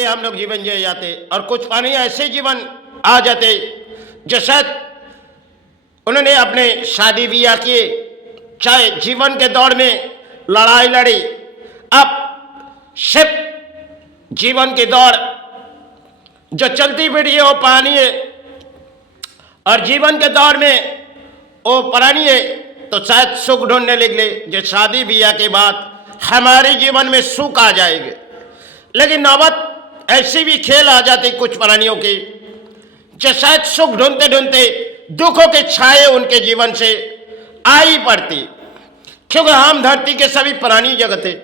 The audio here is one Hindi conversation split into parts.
लिए हम लोग जीवन जिए जाते, और कुछ प्राणी ऐसे जीवन आ जाते जो शायद उन्होंने अपने शादी ब्याह किए, चाहे जीवन के दौर में लड़ाई लड़ी, अब सिर्फ जीवन के दौर जो चलती फिरी है वो पुरानी है, और जीवन के दौर में वो पुरानी है, तो शायद सुख ढूंढने लगे जो शादी ब्याह के बाद हमारे जीवन में सुख आ जाएंगे। लेकिन नौबत ऐसी भी खेल आ जाती कुछ प्राणियों की जो शायद सुख ढूंढते ढूंढते दुखों के छाए उनके जीवन से आ ही पड़ती, क्योंकि हम धरती के सभी प्राणी जगत है।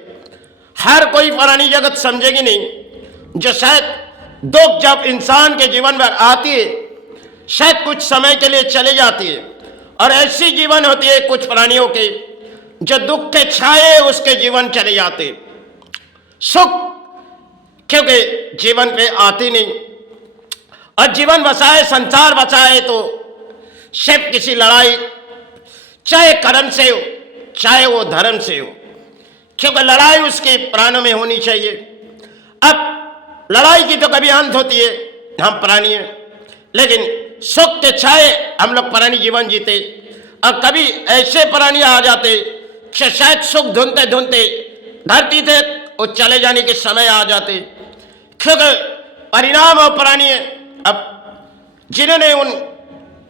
हर कोई प्राणी जगत समझेगी नहीं जो शायद दुख जब इंसान के जीवन में आती है शायद कुछ समय के लिए चले जाती है, और ऐसी जीवन होती है कुछ प्राणियों के जो दुख के छाए उसके जीवन चले जाते, सुख क्योंकि जीवन पे आती नहीं। और जीवन बसाए, संसार बसाए तो सिर्फ किसी लड़ाई, चाहे कर्म से हो चाहे वो धर्म से हो, क्योंकि लड़ाई उसके प्राणों में होनी चाहिए। अब लड़ाई की तो कभी अंत होती है, हम प्राणी हैं, लेकिन सुख के छाए हम लोग प्राणी जीवन जीते, और कभी ऐसे प्राणी आ जाते कि शायद सुख ढूंढते ढूंढते धरती थे वो चले जाने के समय आ जाते, क्योंकि परिणाम और प्राणी अब जिन्होंने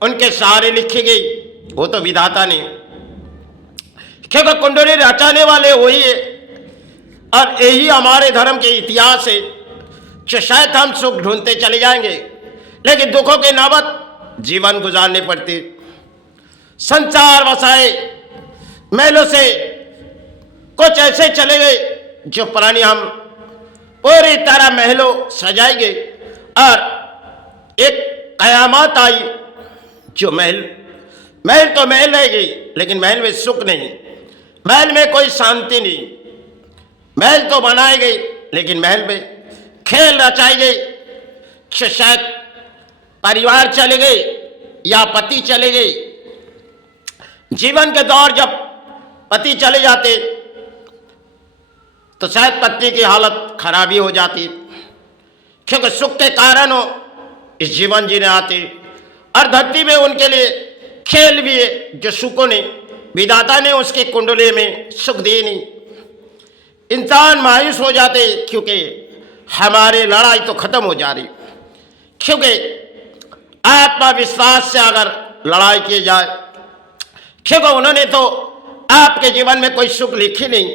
उनके सहारे लिखी गई वो तो विधाता ने, क्योंकि कुंडली रचाने वाले वही है, और यही हमारे धर्म के इतिहास है जो शायद हम सुख ढूंढते चले जाएंगे लेकिन दुखों के नौबत जीवन गुजारने पड़ते। संसार बसाए महलों से कुछ ऐसे चले गए जो प्राणी हम पूरी तरह महलों सजाएंगे, और एक कयामत आई जो महल तो महल रह गई लेकिन महल में सुख नहीं, महल में कोई शांति नहीं। महल तो बनाई गई लेकिन महल में खेल रचाई गई, शायद परिवार चले गए या पति चले गए। जीवन के दौर जब पति चले जाते तो शायद पत्नी की हालत खराबी हो जाती, क्योंकि सुख के कारण हो इस जीवन जीने आते, और धरती में उनके लिए खेल भी है जो सुखों ने विधाता ने उसकी कुंडली में सुख दिए नहीं। इंसान मायूस हो जाते क्योंकि हमारे लड़ाई तो खत्म हो जा रही, क्योंकि आत्मविश्वास से अगर लड़ाई की जाए, क्योंकि उन्होंने तो आपके जीवन में कोई सुख लिखी नहीं,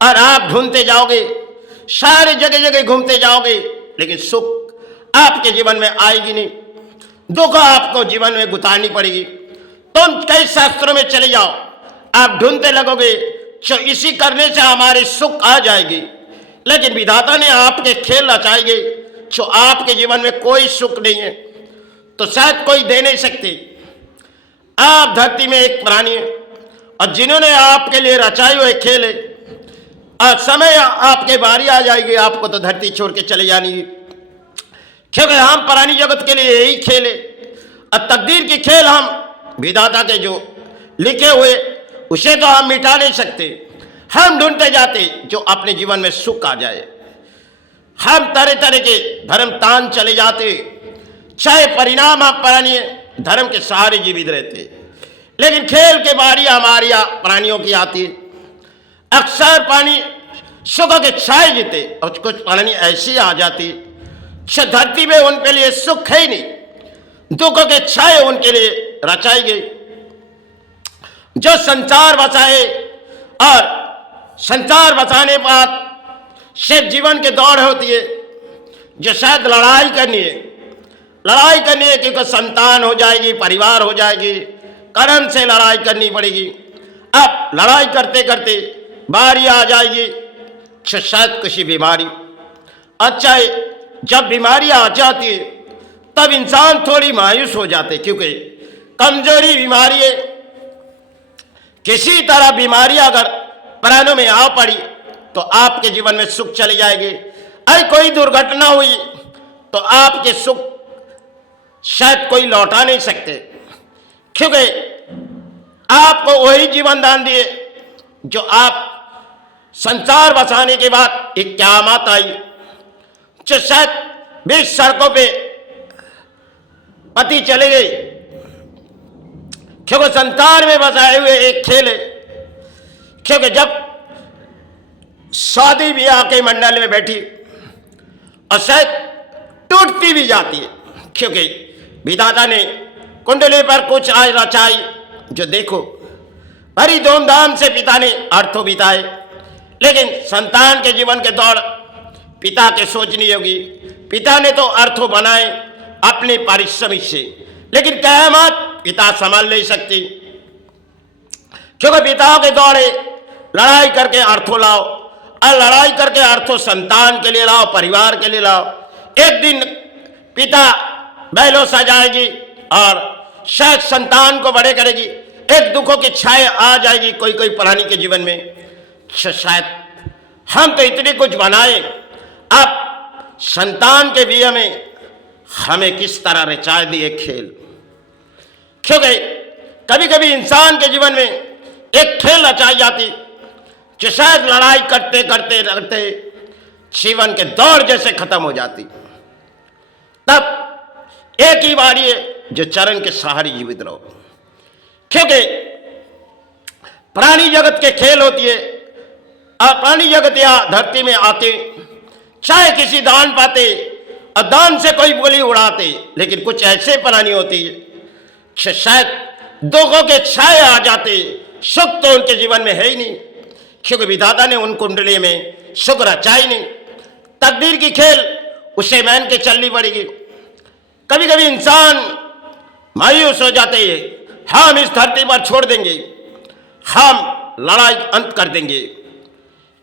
और आप ढूंढते जाओगे, सारी जगह जगह घूमते जाओगे, लेकिन सुख आपके जीवन में आएगी नहीं, दुख आपको जीवन में गुतारनी पड़ेगी। तुम कई शास्त्रों में चले जाओ, आप ढूंढते लगोगे जो इसी करने से हमारे सुख आ जाएगी, लेकिन विधाता ने आपके खेल रचाएंगे जो आपके जीवन में कोई सुख नहीं है, तो शायद कोई दे नहीं सकती। आप धरती में एक प्राणी है, और जिन्होंने आपके लिए रचाए हुए खेल है, और समय आपके बारी आ जाएगी, आपको तो धरती छोड़ के चले जानी है, क्योंकि हम प्राणी जगत के लिए यही खेल है, और तकदीर की खेल हम विधाता के जो लिखे हुए उसे तो हम मिटा नहीं सकते। हम ढूंढते जाते जो अपने जीवन में सुख आ जाए, हम तरह तरह के धर्म तान चले जाते, चाहे परिणाम आप प्राणी धर्म के सहारे जीवित रहते, लेकिन खेल के बारी हमारी प्राणियों की आती। अक्सर प्राणी सुख के छाए जीते, और कुछ प्राणी ऐसी आ जाती धरती में उनके लिए सुख है ही नहीं, दुख के छाए उनके लिए रचाई गई। जो संसार बसाए, और संसार बसाने बाद सिर्फ जीवन के दौड़ होती है जो शायद लड़ाई करनी है, क्योंकि संतान हो जाएगी, परिवार हो जाएगी, कर्म से लड़ाई करनी पड़ेगी। अब लड़ाई करते करते बारी आ जाएगी शायद किसी बीमारी। अच्छा, जब बीमारी आ जाती है तब इंसान थोड़ी मायूस हो जाते, क्योंकि कमजोरी बीमारी है। किसी तरह बीमारी अगर प्राणों में आ पड़ी तो आपके जीवन में सुख चली जाएगी। अरे कोई दुर्घटना हुई तो आपके सुख शायद कोई लौटा नहीं सकते, क्योंकि आपको वही जीवन दान दिए जो आप संसार बसाने के बाद एक क़यामत आई जो शायद बीच सड़कों पे पति चले गए, क्योंकि संसार में बसाए हुए एक खेल है। क्योंकि जब शादी ब्याह के मंडल में बैठी और शायद टूटती भी जाती है, क्योंकि विधाता ने कुंडली पर कुछ आज रचाई जो देखो बड़ी धूमधाम से पिता ने अर्थों बिताए, लेकिन संतान के जीवन के दौर पिता के सोचनी होगी। पिता ने तो अर्थों बनाए अपने परिश्रम से, लेकिन क़यामत पिता संभाल नहीं सकती, क्योंकि पिताओं के दौरे लड़ाई करके अर्थों लाओ, और लड़ाई करके अर्थों संतान के लिए लाओ, परिवार के लिए लाओ। एक दिन पिता बैलों सजाएगी और शायद संतान को बड़े करेगी, एक दुखों की छाया आ जाएगी कोई कोई प्राणी के जीवन में। शायद हम तो इतने कुछ बनाए, अब संतान के बिया में हमें किस तरह रचाए दिए खेल। क्योंकि कभी कभी इंसान के जीवन में एक खेल रचाई जाती जो शायद लड़ाई करते करते करते जीवन के दौर जैसे खत्म हो जाती। तब एक ही बारी है जो चरण के सहारे जीवित रहो, क्योंकि प्राणी जगत के खेल होती है। और प्राणी जगत या धरती में आते चाहे किसी दान पाते और दान से कोई गोली उड़ाते, लेकिन कुछ ऐसे प्राणी होती है शायद दुखों के छाए आ जाते, सुख तो उनके जीवन में है ही नहीं, क्योंकि विधाता ने उन कुंडली में सुख रचाई नहीं। तकदीर की खेल उसे मान के चलनी पड़ेगी। कभी कभी इंसान मायूस हो जाते हैं, हम इस धरती पर छोड़ देंगे, हम लड़ाई अंत कर देंगे।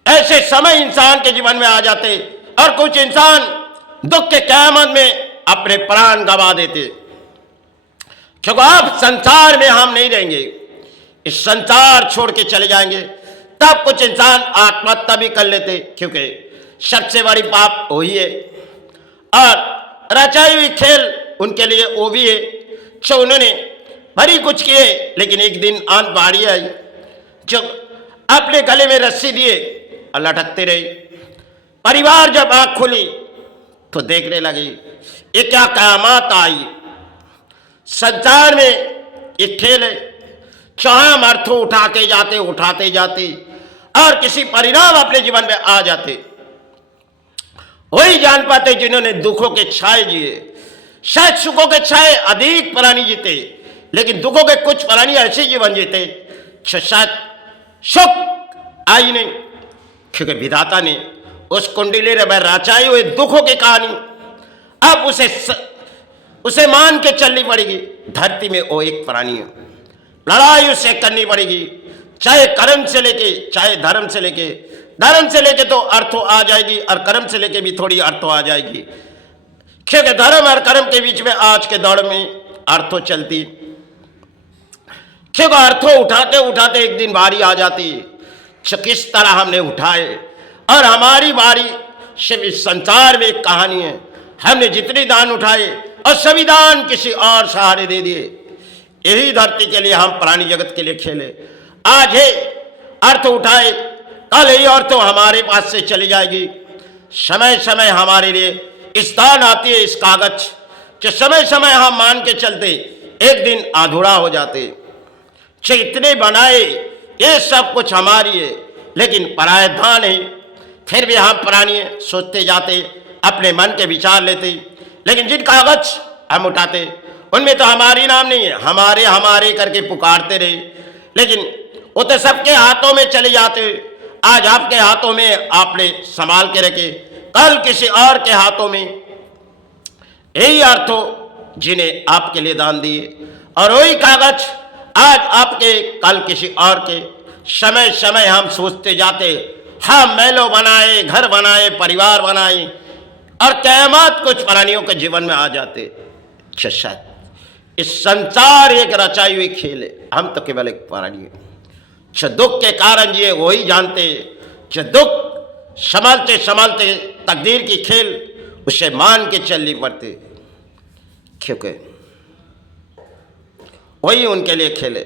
ऐसे समय इंसान के जीवन में आ जाते, और कुछ इंसान दुख के क़यामत में अपने प्राण गंवा देते, क्योंकि अब संसार में हम नहीं रहेंगे, इस संसार छोड़ के चले जाएंगे। तब कुछ इंसान आत्महत्या भी कर लेते, क्योंकि सबसे बड़ी पाप वही है। और रचाई हुई खेल उनके लिए वो भी है जो उन्होंने भरी कुछ किए, लेकिन एक दिन अंत बारी आई जो अपने गले में रस्सी दिए और लटकते रहे। परिवार जब आंख खुली तो देखने लगी ये क्या क़यामत आई। संसार में एक खेल है, चाहे हम अर्थों उठाते जाते और किसी परिणाम अपने जीवन में आ जाते। वही जान पाते जिन्होंने दुखों के छाए जिए। शायद सुखों के छाए अधिक प्राणी जीते, लेकिन दुखों के कुछ प्राणी ऐसे जीवन जीते शायद सुख आई नहीं, क्योंकि विधाता ने उस कुंडली में रचाई हुए दुखों की कहानी अब उसे मान के चलनी पड़ेगी। धरती में वो एक प्राणी है, लड़ाई उसे करनी पड़ेगी, चाहे कर्म से लेके चाहे धर्म से लेके। धर्म से लेके तो अर्थों आ जाएगी, और कर्म से लेके भी थोड़ी अर्थों आ जाएगी, क्योंकि धर्म और कर्म के बीच में आज के दौर में अर्थों चलती। क्योंकि अर्थों उठाते उठाते एक दिन बारी आ जाती जो किस तरह हमने उठाए, और हमारी बारी सिर्फ इस संसार में एक कहानी है। हमने जितने दान उठाए और सभी दान किसी और सहारे दे दिए। यही धरती के लिए हम प्राणी जगत के लिए खेले। आज है अर्थ उठाए, कल ही और तो हमारे पास से चली जाएगी। समय समय हमारे लिए स्थान आती है इस कागज जो समय समय हम मान के चलते एक दिन अधूरा हो जाते। इतने बनाए ये सब कुछ हमारी है, लेकिन परायधान है। फिर भी हम प्राणी सोचते जाते, अपने मन के विचार लेते, लेकिन जिन कागज हम उठाते उनमें तो हमारी नाम नहीं है। हमारे हमारे करके पुकारते रहे, लेकिन वो तो सबके हाथों में चले जाते। आज आपके हाथों में आपने संभाल के रखे, कल किसी और के हाथों में। यही अर्थ हो जिन्हें आपके लिए दान दिए, और वही कागज आज आपके कल किसी और के। समय समय हम सोचते जाते, हम महलों बनाए, घर बनाए, परिवार बनाए, और क़यामत कुछ प्राणियों के जीवन में आ जाते। शायद इस संसार एक रचाई हुई खेल है, हम तो केवल एक प्राणी है। दुख के कारण ये वही जानते, दुख संभालते संभालते तकदीर की खेल उसे मान के चलनी पड़ती, क्योंकि वही उनके लिए खेले।